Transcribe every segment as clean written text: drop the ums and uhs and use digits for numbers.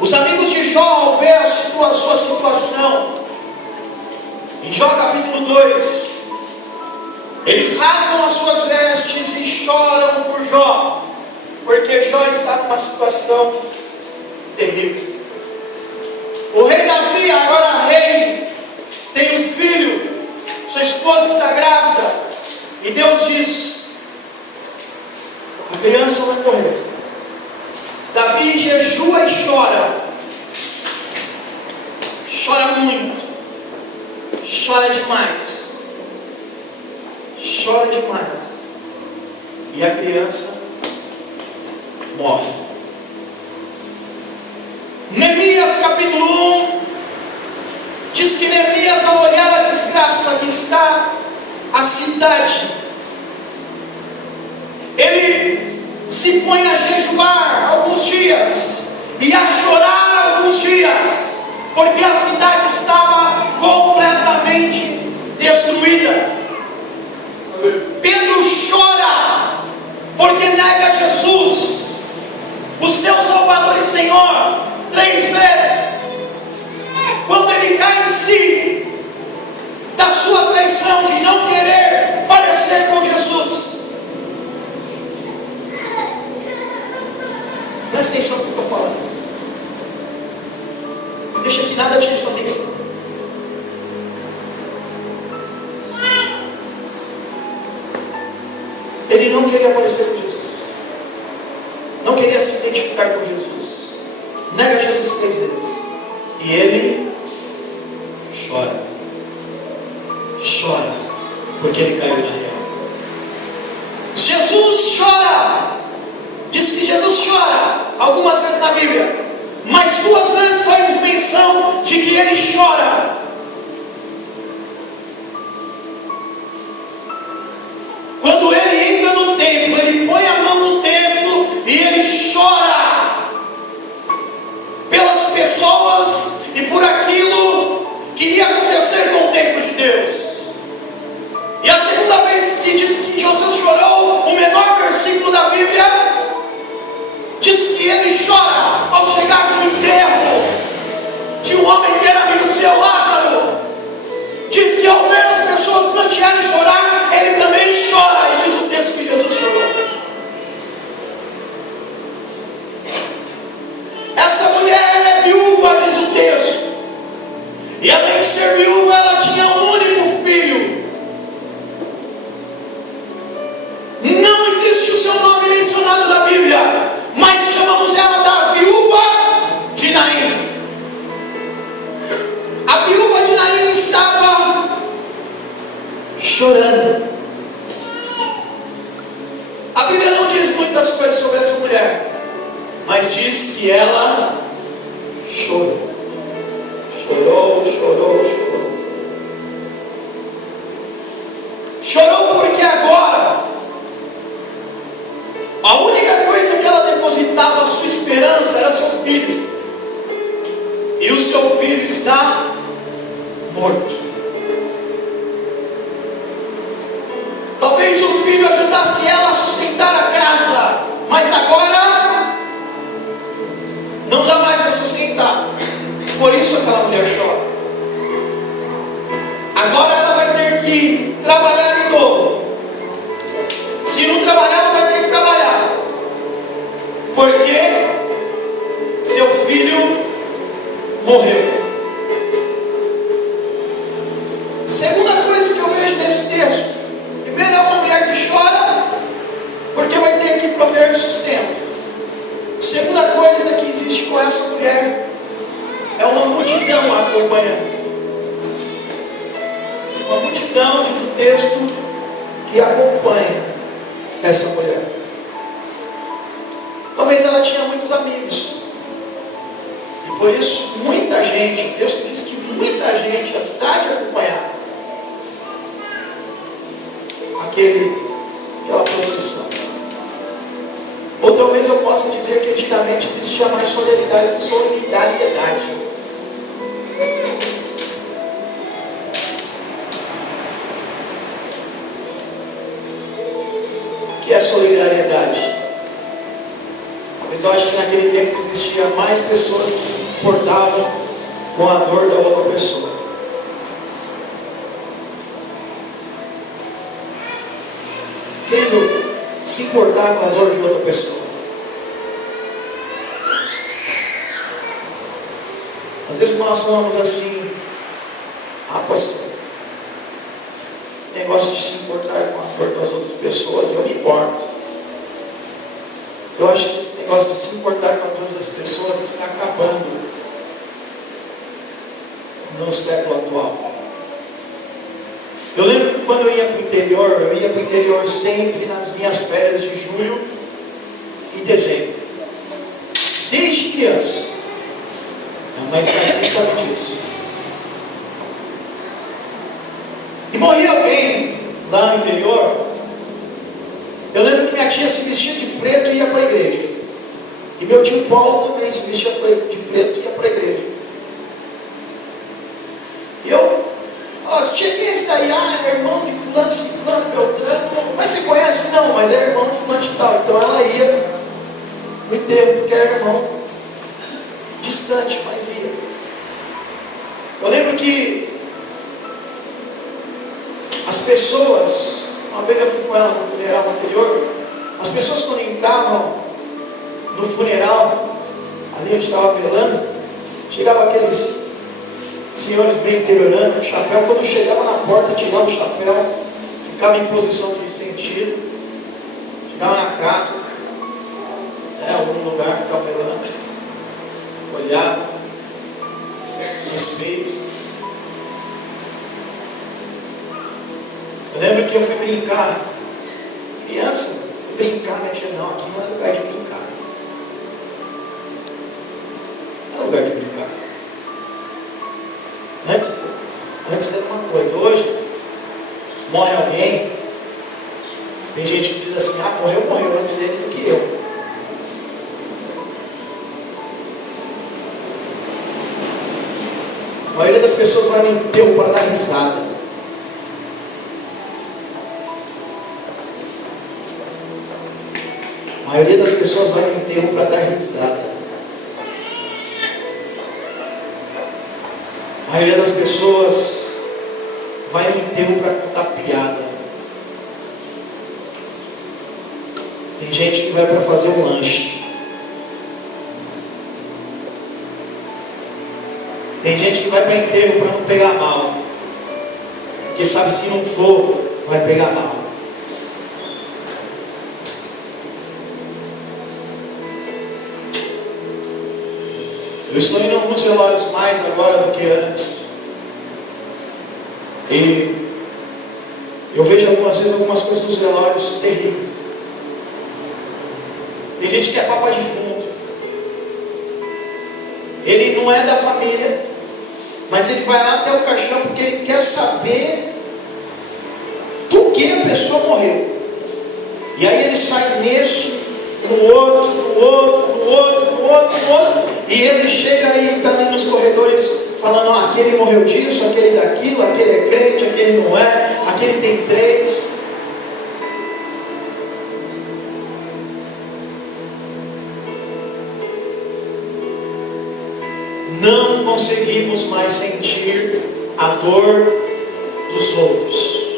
Os amigos de Jó, ao ver a sua situação, em Jó capítulo 2, eles rasgam as suas vestes e choram por Jó, porque Jó está numa situação terrível. O rei Davi, agora rei, tem um filho, sua esposa está grávida, e Deus diz: a criança vai morrer. Davi jejua e chora muito, chora demais, e a criança morre. Neemias capítulo 1 diz que Neemias, ao olhar a desgraça que está a cidade, ele se põe a jejuar alguns dias e a chorar alguns dias, porque a cidade estava completamente destruída. Pedro chora porque nega Jesus, o seu Salvador e Senhor, 3 vezes. Quando ele cai em si da sua traição de não querer parecer com Jesus. Presta atenção no que eu estou falando. Deixa que nada tire sua atenção. Ele não queria parecer com Jesus. Não queria se identificar com Jesus. Nega Jesus 3 vezes. E ele chora, porque ele caiu na real. Jesus chora. Diz que Jesus chora algumas vezes na Bíblia, mas 2 vezes faz menção de que ele chora. Quando ele entra no templo, ele põe a mão no templo e ele chora pelas pessoas e por aquilo que iria acontecer com o templo de Deus. E a segunda vez que diz que Jesus chorou, o menor versículo da Bíblia diz que ele chora ao chegar no enterro de um homem que era amigo seu, Lázaro. Diz que ao ver as pessoas plantearem chorar, ele também chora. E diz o texto que Jesus chorou. Essa mulher é viúva, diz o texto. E além de ser viúva, ela tinha um único filho. Não existe o seu nome mencionado na Bíblia, mas chamamos ela da viúva de Naim. A viúva de Naim estava chorando. A Bíblia não diz muitas coisas sobre essa mulher, mas diz que ela chorou. Chorou porque agora a única coisa que ela depositava a sua esperança era seu filho. E o seu filho está morto. Talvez o filho ajudasse ela a sustentar a casa, mas agora não dá mais para sustentar. Por isso aquela mulher chora. Agora ela vai ter que trabalhar em dobro. Se não trabalhar, ela vai ter que trabalhar, porque seu filho morreu. Segunda coisa que eu vejo nesse texto: primeiro, é uma mulher que chora porque vai ter que prover sustento. Segunda coisa que existe com essa mulher é uma multidão a acompanhando. Uma multidão, diz o texto, que acompanha essa mulher. Talvez ela tinha muitos amigos, e por isso muita gente, o texto diz que muita gente, a cidade acompanhava aquela procissão. Ou talvez eu possa dizer que antigamente existia mais solidariedade. O que é solidariedade? Mas eu acho que naquele tempo existia tinha mais pessoas que se importavam com a dor da outra pessoa. Querido, se importar com a dor de outra pessoa. Às vezes nós falamos assim: ah, pastor, esse negócio de se importar com a dor das outras pessoas, eu me importo. Eu acho que esse negócio de se importar com a dor das pessoas está acabando no século atual. Eu lembro que quando eu ia para o interior sempre nas minhas férias de julho e dezembro. Desde criança. Mas ninguém sabe disso. E morria alguém lá no interior. Eu lembro que minha tia se vestia de preto e ia para a igreja. E meu tio Paulo também se vestia de preto e ia para a igreja. E eu, tia, quem é esse daí? Ah, é irmão de fulano, ciclano, beltrano. Mas você conhece? Não, mas é irmão de fulano de tal. Então ela ia no enterro, porque era irmão distante, mas ia. Eu lembro que as pessoas, uma vez eu fui com ela no funeral anterior, as pessoas quando entravam no funeral, ali onde estava velando, chegavam aqueles senhores bem interiorando, de chapéu. Quando chegava na porta, tirava o chapéu, ficava em posição de sentido, chegava na casa, algum lugar que estava velando, olhava, respeito. Eu lembro que eu fui brincar, criança, fui brincar, minha tia, não, aqui não é lugar de brincar. Não é lugar de brincar. Antes era uma coisa, hoje morre alguém, tem gente que diz assim: ah, morreu antes dele do que eu. A maioria das pessoas vai no enterro para dar risada. A maioria das pessoas vai no enterro para dar risada. A maioria das pessoas vai no enterro para contar piada. Tem gente que vai para fazer um lanche. Tem gente que vai para enterro para não pegar mal, porque sabe, se não for, vai pegar mal. Eu estou indo a alguns velórios mais agora do que antes. E eu vejo algumas vezes algumas coisas dos velórios terríveis. Tem gente que é papa de fundo. Ele não é da família, mas ele vai lá até o caixão porque ele quer saber do que a pessoa morreu. E aí ele sai nesse, no outro, e ele chega aí, está ali nos corredores falando: ah, aquele morreu disso, aquele daquilo, aquele é crente, aquele não é, aquele tem 3. Não conseguimos mais sentir a dor dos outros.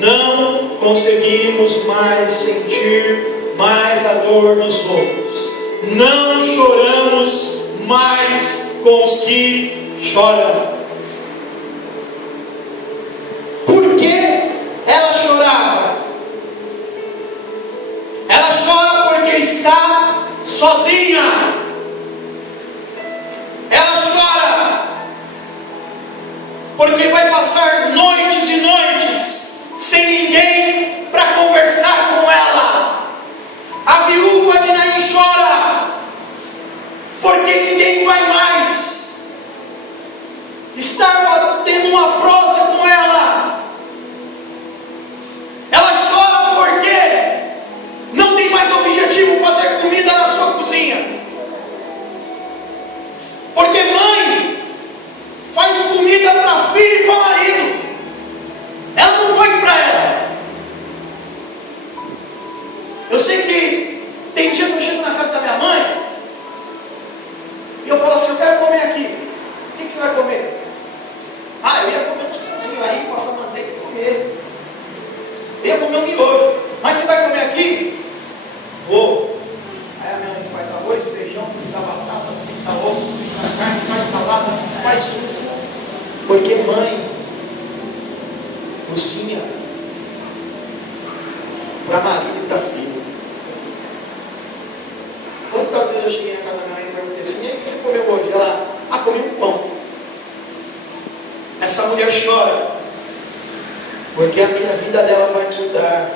Não conseguimos mais sentir mais a dor dos outros. Não choramos mais com os que choram. Por que ela chorava? Ela chora porque está sozinha. Ela chora porque vai passar noites e noites sem ninguém para conversar com ela. A viúva de Naim chora porque ninguém vai mais estar tendo uma prosa com ela. Ela chora porque não tem mais objetivo fazer comida na sua cozinha. Porque mãe faz comida para filho e para marido. Ela não faz para ela. Eu sei que tem dia que eu chego na casa da minha mãe você vai comer? Ah, eu ia comer uns pãozinhos aí, passar manteiga e comer. Eu ia comer um miojo. Mas você vai comer aqui? Vou. Aí a minha mãe faz arroz, feijão, frita batata, frita ovo, frita carne, faz salada, faz tudo. Porque mãe cozinha para marido e para filho. Quantas vezes eu cheguei na casa da minha mãe e perguntei assim: e aí, o que você comeu hoje? Ela, comi um pão. Essa mulher chora, porque a vida dela vai mudar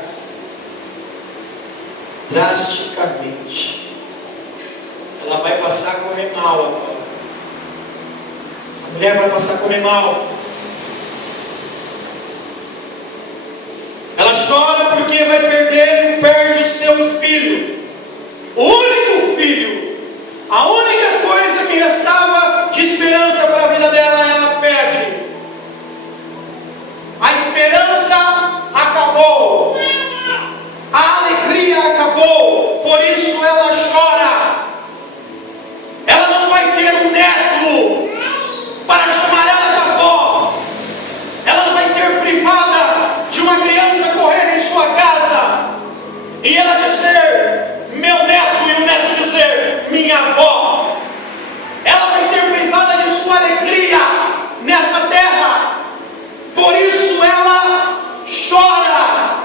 drasticamente. Ela vai passar a comer mal agora. Essa mulher vai passar a comer mal. Ela chora porque perde o seu filho, o único filho, a única coisa que restava de esperança para a vida dela, ela perde. A esperança acabou, a alegria acabou, por isso ela chora. Ela não vai ter um neto para chamar ela de avó, ela não vai ter privada de uma criança correr em sua casa e ela dizer meu neto e o neto dizer minha avó. Ela vai ser privada de sua alegria nessa terra. Por isso ela chora.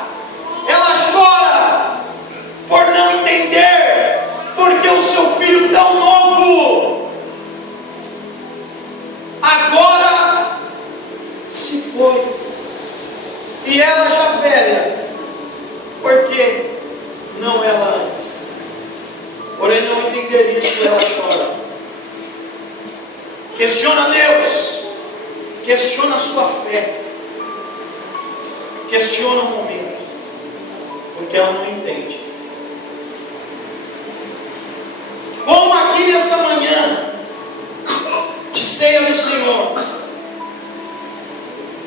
Ela chora por não entender porque o seu filho tão novo agora se foi. E ela já velha, porque não ela antes. Porém, não entender isso, ela chora. Questiona Deus, questiona a sua fé, questiona o momento, porque ela não entende. Como aqui nessa manhã de ceia do Senhor,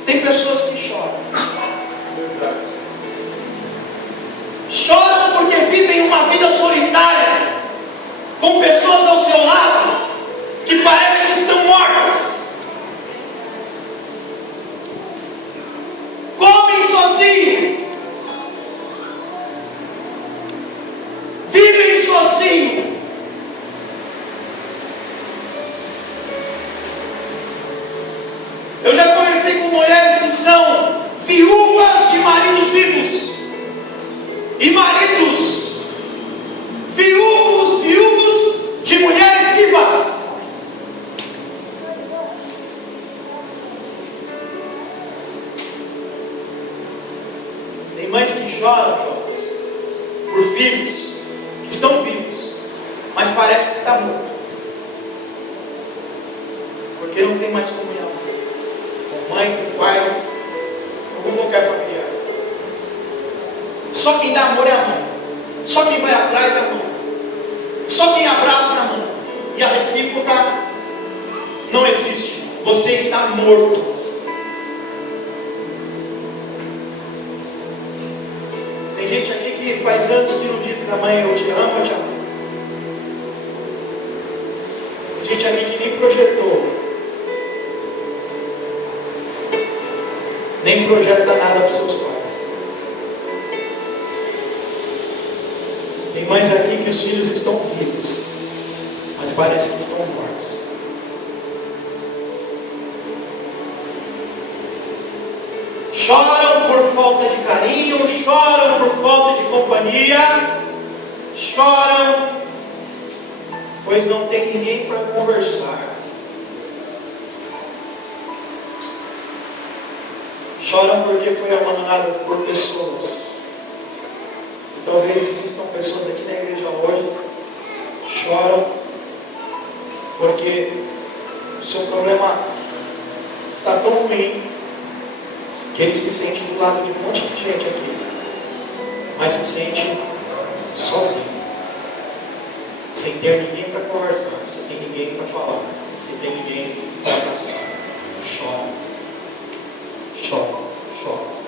tem pessoas que choram. Choram porque vivem uma vida solitária, com pessoas ao seu lado que parecem que estão mortas. Comem sozinho, vivem sozinho. Eu já conversei com mulheres que são viúvas de maridos vivos e maridos viúvos de mulheres vivas. Tem mães que choram, jovens, por filhos que estão vivos, mas parece que está morto, porque não tem mais comunhão com mãe, com pai, com qualquer familiar. Só quem dá amor é a mãe, só quem vai atrás é a mãe, só quem abraça é a mãe, e a recíproca não existe. Você está morto. Tem gente aqui que faz anos que não diz para a mãe eu te amo, eu te amo. Tem gente aqui que nem projetou, nem projeta nada para os seus pais. Tem mães aqui que os filhos estão vivos, mas parece que estão mortos. Choram por falta de carinho, choram por falta de companhia, choram pois não tem ninguém para conversar. Choram porque foi abandonado por pessoas. E talvez existam pessoas aqui na igreja hoje, choram porque o seu problema está tão ruim que ele se sente do lado de um monte de gente aqui, mas se sente sozinho, sem ter ninguém para conversar, sem ter ninguém para falar, sem ter ninguém para abraçar. Chora, chora, chora.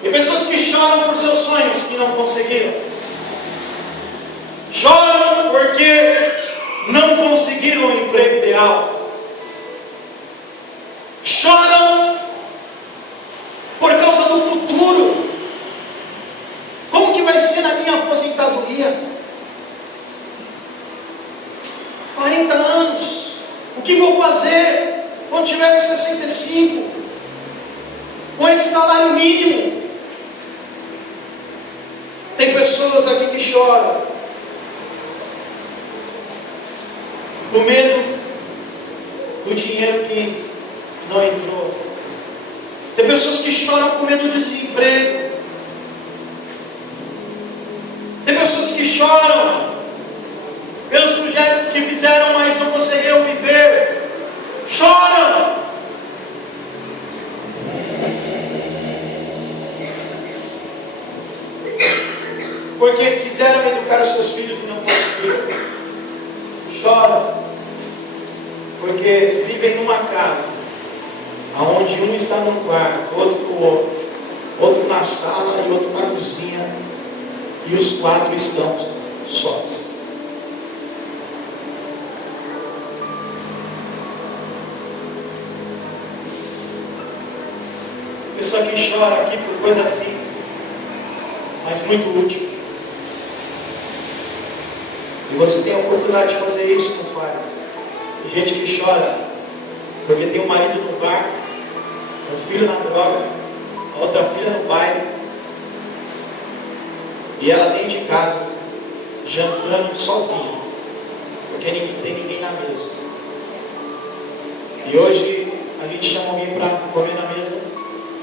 E pessoas que choram por seus sonhos que não conseguiram, choram porque conseguiram o emprego ideal. Choram por causa do futuro. Como que vai ser na minha aposentadoria? 40 anos. O que vou fazer quando tiver com 65? Com esse salário mínimo? Tem pessoas aqui que choram com medo do dinheiro que não entrou. Tem pessoas que choram com medo do desemprego. Tem pessoas que choram pelos projetos que fizeram, mas não conseguiram viver. Choram. Porque quiseram educar os seus filhos e não conseguiram. Choram porque vivem numa casa onde um está num quarto, outro com o outro, outro na sala e outro na cozinha, e os 4 estão sós. Pessoa que chora aqui por coisa simples, mas muito útil. E você tem a oportunidade de fazer isso, não faz. Tem gente que chora porque tem um marido no bar, um filho na droga, a outra filha no baile, e ela dentro de casa, jantando sozinha, porque não tem ninguém na mesa. E hoje a gente chama alguém para comer na mesa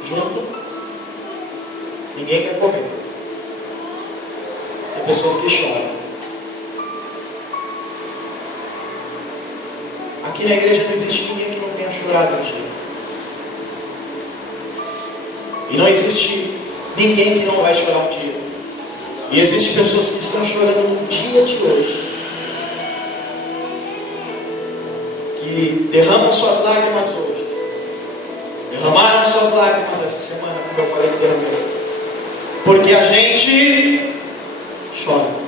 junto, ninguém quer comer. Tem pessoas que choram. Aqui na igreja não existe ninguém que não tenha chorado um dia. E não existe ninguém que não vai chorar um dia. E existem pessoas que estão chorando no dia de hoje, que derramam suas lágrimas hoje, derramaram suas lágrimas essa semana, como eu falei que derramei, porque a gente chora.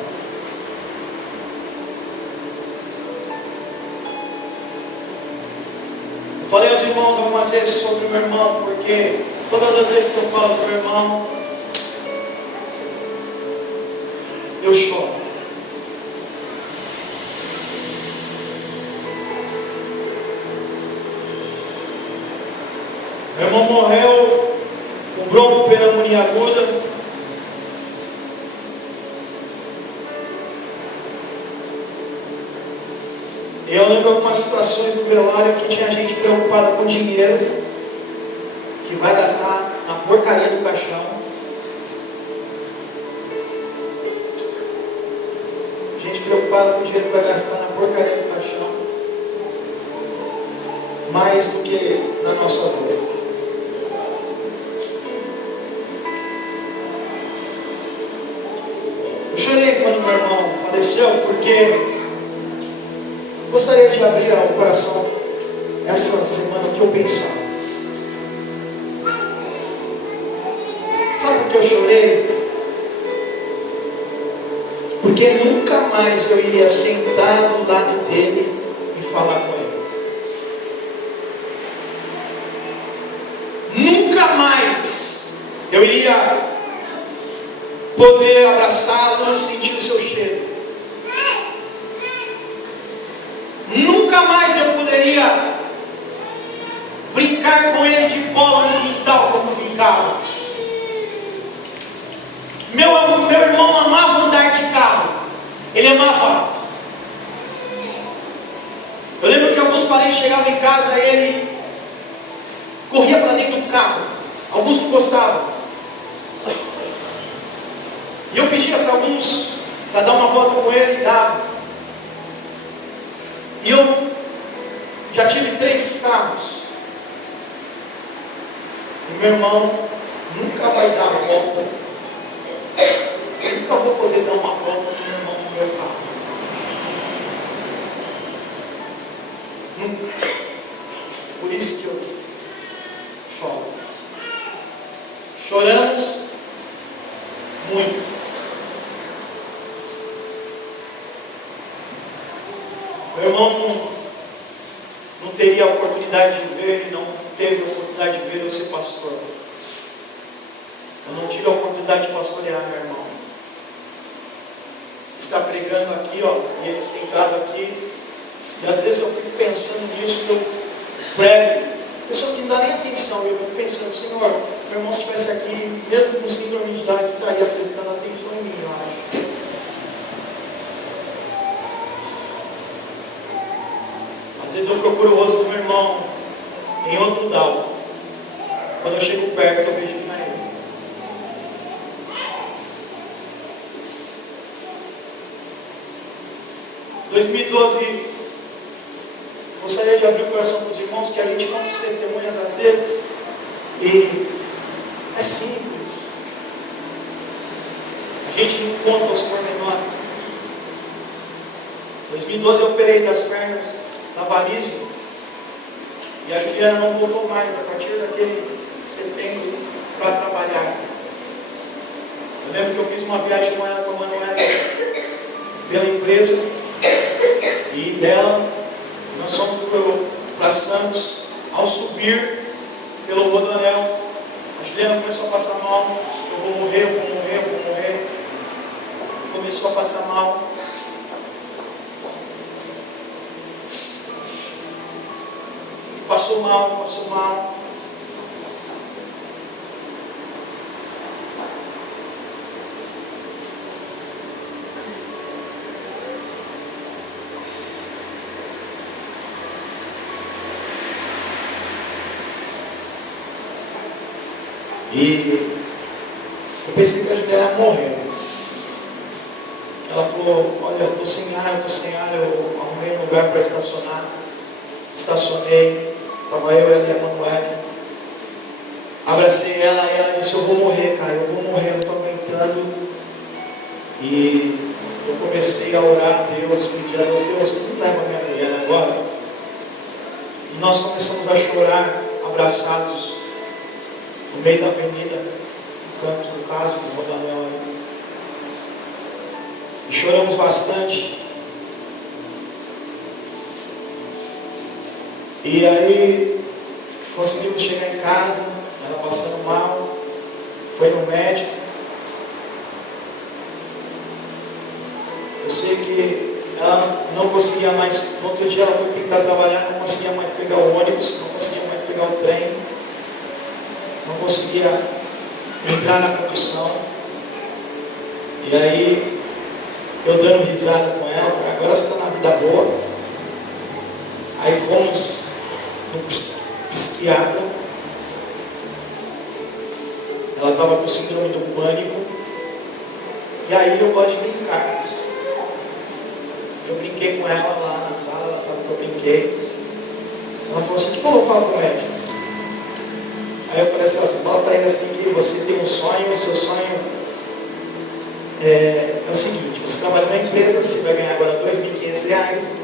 Eu falei aos irmãos algumas vezes sobre o meu irmão, porque todas as vezes que eu falo do meu irmão, eu choro. Meu irmão morreu com broncoperomonia aguda. E eu lembro algumas situações do velório que tinha gente preocupada com dinheiro, que vai gastar na porcaria do caixão. Gente preocupada com o dinheiro que vai gastar na porcaria do caixão, mais do que na nossa vida. Eu chorei quando meu irmão faleceu, porque gostaria de abrir o coração essa semana que eu pensava. Sabe por que eu chorei? Porque nunca mais eu iria sentar do lado dele e falar com ele. Nunca mais eu iria poder abraçá-lo e sentir o seu cheiro. Nunca mais eu poderia brincar com ele de bola no quintal como brincávamos. Meu irmão amava andar de carro. Ele amava. Eu lembro que alguns parentes chegavam em casa e ele corria para dentro do carro. Alguns não gostavam. E eu pedia para alguns para dar uma volta com ele e dava. E eu já tive 3 carros. E meu irmão nunca vai dar a volta. Eu nunca vou poder dar uma volta com meu irmão no meu carro. Nunca. Por isso que eu choro. Choramos muito. Meu irmão não teria a oportunidade de ver, ele não teve a oportunidade de ver eu ser pastor. Eu não tive a oportunidade de pastorear, meu irmão. Está pregando aqui, ó, e ele sentado aqui. E às vezes eu fico pensando nisso, que eu prego. Pessoas que não dão nem atenção, eu fico pensando, Senhor, meu irmão se estivesse aqui, mesmo com síndrome de idade, estaria prestando atenção em mim, eu acho. Às vezes eu procuro o rosto do meu irmão em outro dal. Quando eu chego perto, eu vejo que não é ele. Em 2012, gostaria de abrir o coração para os irmãos, que a gente conta os testemunhos às vezes, e é simples. A gente não conta os pormenores. Em 2012 eu operei das pernas da varize, e a Juliana não voltou mais a partir daquele setembro para trabalhar. Eu lembro que eu fiz uma viagem com ela, com a Manuela, pela empresa, e dela, nós fomos para Santos. Ao subir pelo Rodoanel, a Juliana começou a passar mal. Eu vou morrer, eu vou morrer, eu vou morrer. Começou a passar mal. Passou mal, passou mal. E eu pensei que a Juliana morreu. Ela falou, olha, eu estou sem ar, eu arrumei um lugar para estacionar. Estacionei, estava eu e a Manuela. Abracei ela e ela disse, eu vou morrer, cara, eu vou morrer, eu não estou aguentando. E eu comecei a orar a Deus, pedir a Deus, Deus, tu leva a minha mulher agora. E nós começamos a chorar, abraçados, no meio da avenida, no canto do caso, do Rodoanel. E choramos bastante. E aí conseguimos chegar em casa, ela passando mal, foi no médico. Eu sei que ela não conseguia mais, no outro dia ela foi tentar trabalhar, não conseguia mais pegar o ônibus, não conseguia mais pegar o trem, não conseguia entrar na condução. E aí eu dando risada com ela, falei, agora você está na vida boa. Aí fomos no psiquiatra. Ela estava com síndrome do pânico. E aí eu gosto de brincar. Eu brinquei com ela lá na sala, ela sabe que eu brinquei. Ela falou assim, o que eu vou falar com o médico? Aí eu falei assim, você fala para ele assim que você tem um sonho, o seu sonho é o seguinte, você trabalha numa empresa, você vai ganhar agora R$2.500,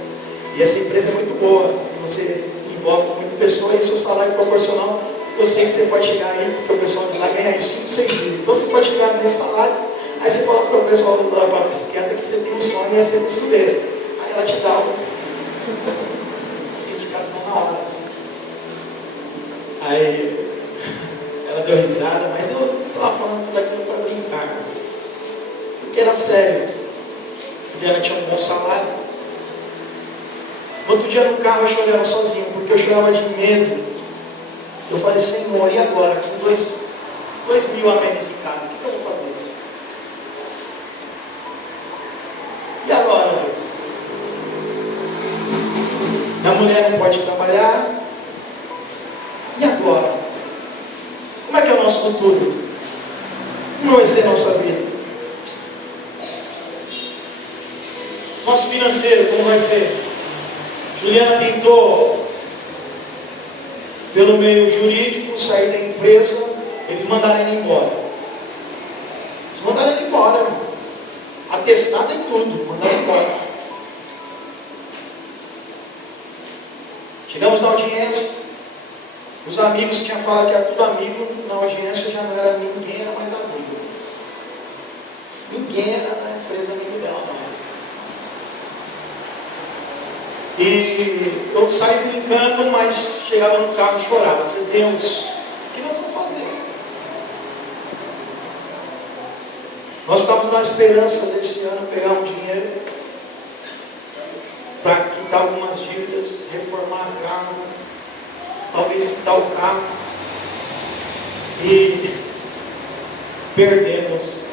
e essa empresa é muito boa, você envolve muita pessoa e seu salário proporcional, eu sei que você pode chegar aí, porque o pessoal de lá ganha isso 5, 6 mil, então você pode chegar nesse salário, aí você fala para o pessoal da psiquiatra que você tem um sonho e é ser costureira, aí ela te dá uma indicação na hora. Aí ela deu risada, mas eu estava falando tudo aquilo para brincar, porque era sério, porque ela tinha um bom salário. No outro dia no carro eu chorava sozinho, porque eu chorava de medo. Eu falei, Senhor, e agora? Com 2.000 amigos em casa, o que eu vou fazer? E agora, Deus? Minha mulher não pode trabalhar. E agora? Como é que é o nosso futuro? Como vai ser a nossa vida? Nosso financeiro, como vai ser? Juliana tentou, pelo meio jurídico, sair da empresa, eles mandaram ele embora. Eles mandaram ele embora, irmão. Atestado em tudo, mandaram embora. Chegamos na audiência, os amigos que tinham falado que era tudo amigo, na audiência já não era ninguém, era mais amigo. Ninguém era na empresa amigo dela mais. E eu saí brincando, mas chegava no carro e chorava. Eu disse, Deus, o que nós vamos fazer? Nós estávamos na esperança desse ano pegar um dinheiro para quitar algumas dívidas, reformar a casa, talvez quitar o carro. E perdemos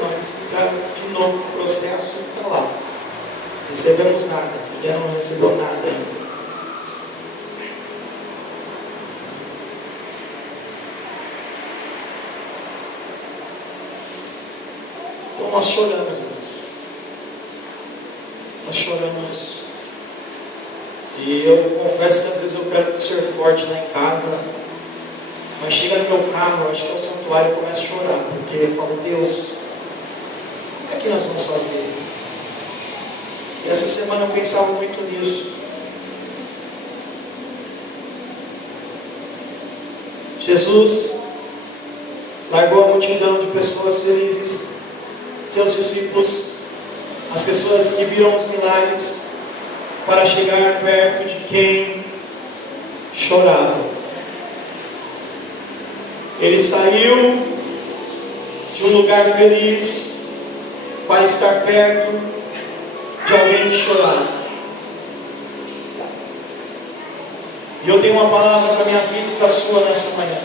nós, entraram de novo no processo e está lá. Recebemos nada, já não recebeu nada ainda. Então nós choramos, irmãos. Nós choramos. E eu confesso que às vezes eu quero ser forte lá em casa, mas chega no meu carro, acho que é o santuário, eu começo a chorar, porque eu falo, Deus, como é que nós vamos fazer? E essa semana eu pensava muito nisso. Jesus largou a multidão de pessoas felizes, seus discípulos, as pessoas que viram os milagres, para chegar perto de quem chorava. Ele saiu de um lugar feliz para estar perto de alguém que chorava. E eu tenho uma palavra para a minha vida e para a sua nessa manhã.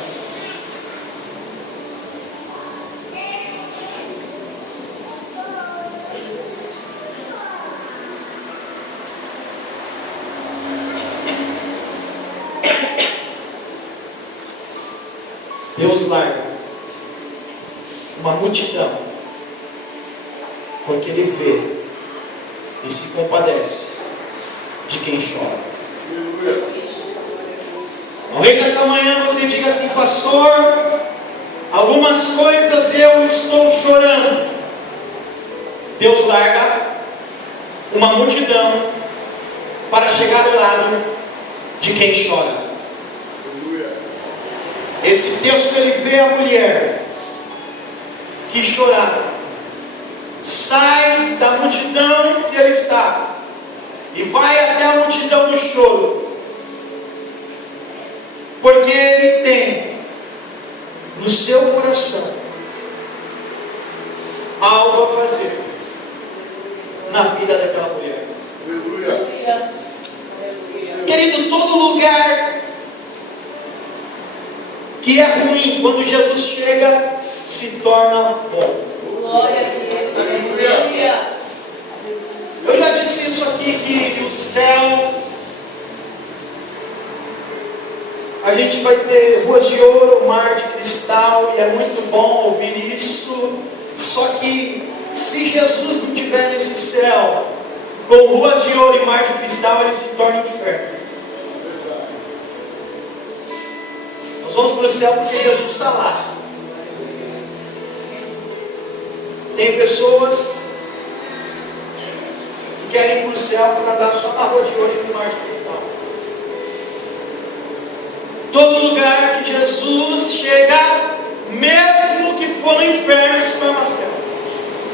Deus larga uma multidão, porque Ele vê e se compadece de quem chora. Talvez essa manhã você diga assim, pastor, algumas coisas eu estou chorando. Deus larga uma multidão para chegar ao lado de quem chora. Esse texto, ele vê a mulher que chorava, sai da multidão que ele está e vai até a multidão do choro, porque ele tem no seu coração algo a fazer na vida daquela mulher. Querido, todo lugar que é ruim, quando Jesus chega, se torna bom. Glória a Deus. Eu já disse isso aqui, que o céu, a gente vai ter ruas de ouro, mar de cristal, e é muito bom ouvir isso. Só que se Jesus não estiver nesse céu, com ruas de ouro e mar de cristal, ele se torna inferno. Nós vamos para o céu porque Jesus está lá. Tem pessoas que querem ir para o céu para andar só na rua de ouro e no mar de cristal. Todo lugar que Jesus chega, mesmo que for no inferno, se torna céu.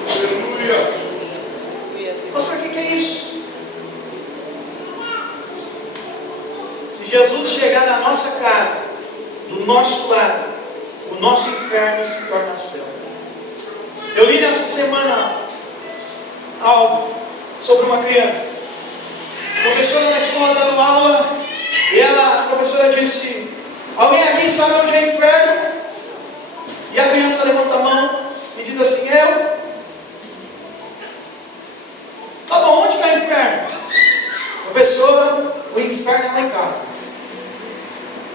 Aleluia. Mas para que é isso? Se Jesus chegar na nossa casa, do nosso lado, o nosso inferno se torna céu. Eu li nessa semana algo sobre uma criança. A professora na escola dando aula, e a professora disse: alguém aqui sabe onde é inferno? E a criança levanta a mão e diz assim: eu. Tá bom, onde está o inferno? Professora, o inferno é lá em casa.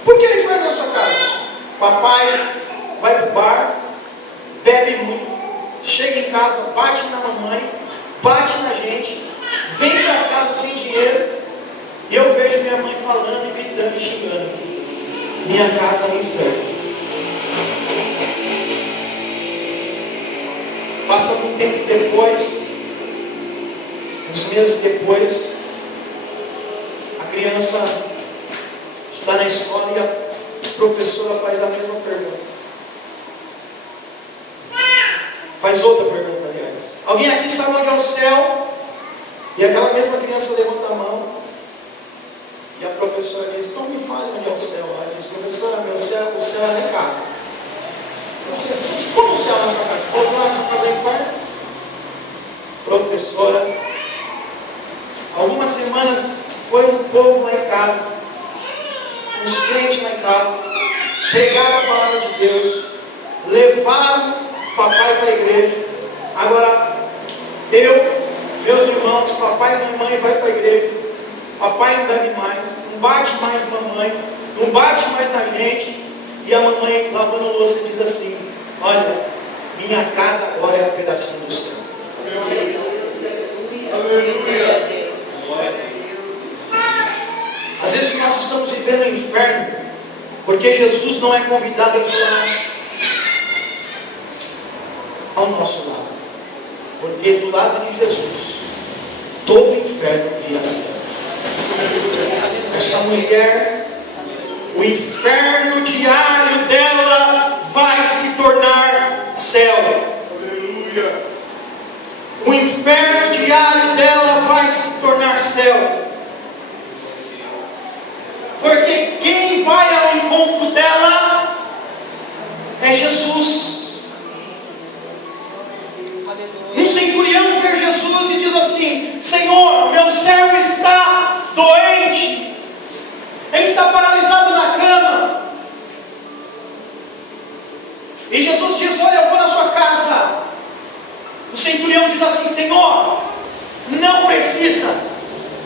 Por que ele foi na sua casa? Papai vai para o bar, bebe muito, chega em casa, bate na mamãe, bate na gente, vem para casa sem dinheiro, e eu vejo minha mãe falando e gritando e xingando. Minha casa é um inferno. Passa um tempo depois, uns meses depois, a criança está na escola e a professora faz a mesma pergunta. Faz outra pergunta, aliás. Alguém aqui sabe onde é o céu? E aquela mesma criança levanta a mão E a professora disse, então me fale onde é o céu. Ela disse, professora, o céu é lá em casa. A professora disse, como o céu é na sua casa? Você falou lá na sua casa do inferno? Professora, algumas semanas foi um povo lá em casa, uns crentes lá em casa, pregaram a palavra de Deus, levaram o papai para a igreja. Agora, meus irmãos, papai e mamãe vai para a igreja, papai não bebe mais, não bate mais mamãe, não bate mais na gente, e a mamãe lavando louça diz assim, olha, minha casa agora é um pedacinho do céu. Aleluia. Às vezes nós estamos vivendo o inferno, porque Jesus não é convidado a estar ao nosso lado. Porque do lado de Jesus, todo o inferno vira céu. Essa mulher, o inferno diário dela vai se tornar céu. Aleluia. O inferno diário dela vai se tornar céu. Porque quem vai ao encontro dela é Jesus. Um centurião vê Jesus e diz assim, Senhor, meu servo está doente, ele está paralisado na cama. E Jesus diz, olha, eu vou na sua casa. O centurião diz assim, Senhor, não precisa,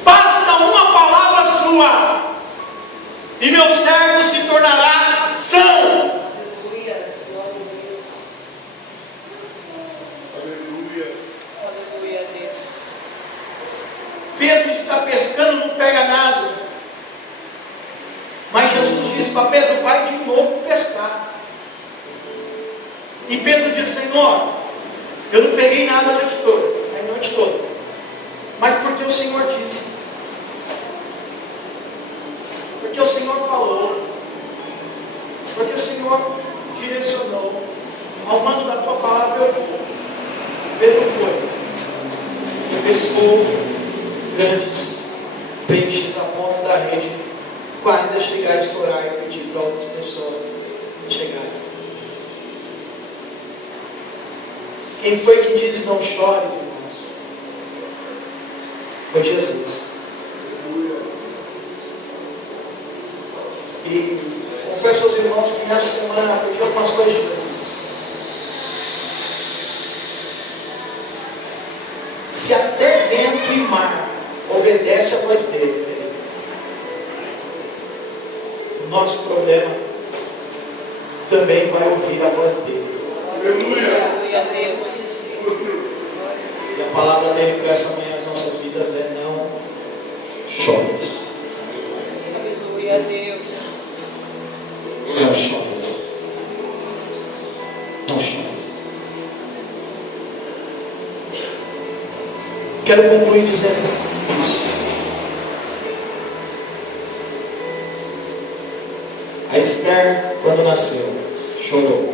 basta uma palavra sua, e meu servo se tornará são. Aleluia, glória a Deus. Aleluia. Aleluia, Deus. Pedro está pescando, não pega nada. Mas Jesus disse para Pedro, vai de novo pescar. E Pedro disse, Senhor, eu não peguei nada a noite toda. Mas porque o Senhor disse. Porque o Senhor falou, porque o Senhor direcionou, ao mando da tua palavra eu vou. Pedro foi e pescou grandes peixes a ponto da rede quase a chegar a estourar e pedir para outras pessoas chegarem. Quem foi que disse não chores, irmãos? Foi Jesus. E confesso aos irmãos que nessa semana aprendi algumas coisas de Deus. Se até vento e mar obedece a voz dele, o nosso problema também vai ouvir a voz dele. Aleluia, Deus. E a palavra dele para essa manhã as nossas vidas é não chores. Aleluia, Deus. Não chores. Não chores. Quero concluir dizendo isso. A Esther, quando nasceu, chorou.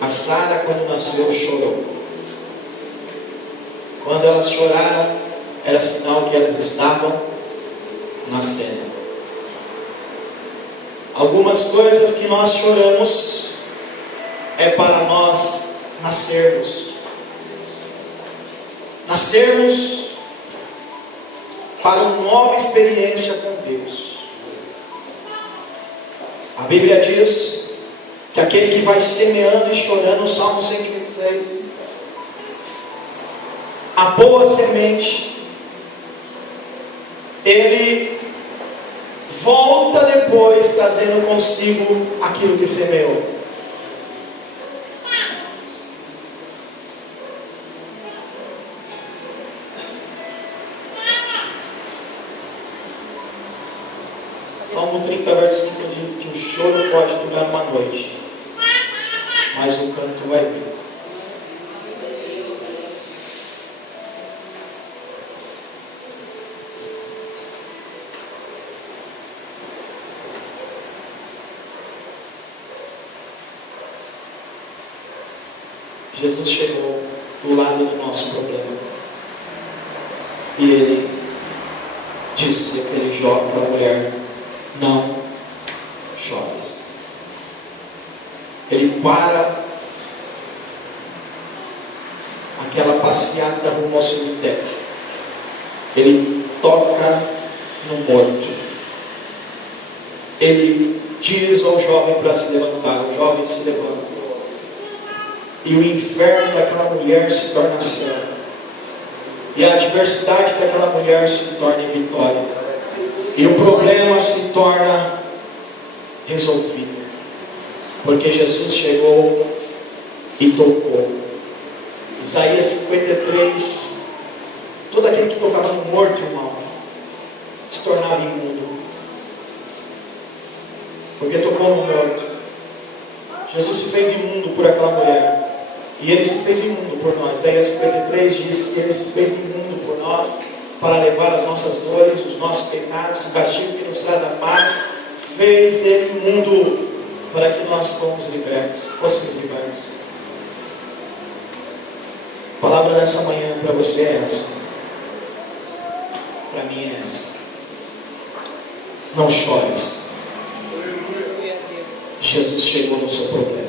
A Sara, quando nasceu, chorou. Quando elas choraram, era sinal que elas estavam nascendo. Algumas coisas que nós choramos é para nós nascermos. Nascermos para uma nova experiência com Deus. A Bíblia diz que aquele que vai semeando e chorando, o Salmo 126, a boa semente, ele volta depois trazendo consigo aquilo que semeou. Salmo 30, versículo 5 diz que o choro pode durar uma noite, mas o canto vai vir. Jesus chegou do lado do nosso problema e Ele disse aquele aquela mulher: não chores. Ele para aquela passeata rumo ao cemitério. Ele toca no morto. Ele diz ao jovem para se levantar. O jovem se levanta. E o inferno daquela mulher se torna céu. E a adversidade daquela mulher se torna em vitória. E o problema se torna resolvido. Porque Jesus chegou e tocou. Isaías 53. Todo aquele que tocava no morto, irmão, se tornava imundo. Porque tocou no morto. Jesus se fez imundo por aquela mulher. E Ele se fez imundo por nós. Isaías 53 diz que Ele se fez imundo por nós, para levar as nossas dores, os nossos pecados, o castigo que nos traz a paz. Fez Ele imundo para que nós fôssemos libertos. A palavra dessa manhã para você é essa. Para mim é essa. Não chores. Aleluia a Deus. Jesus chegou no seu problema.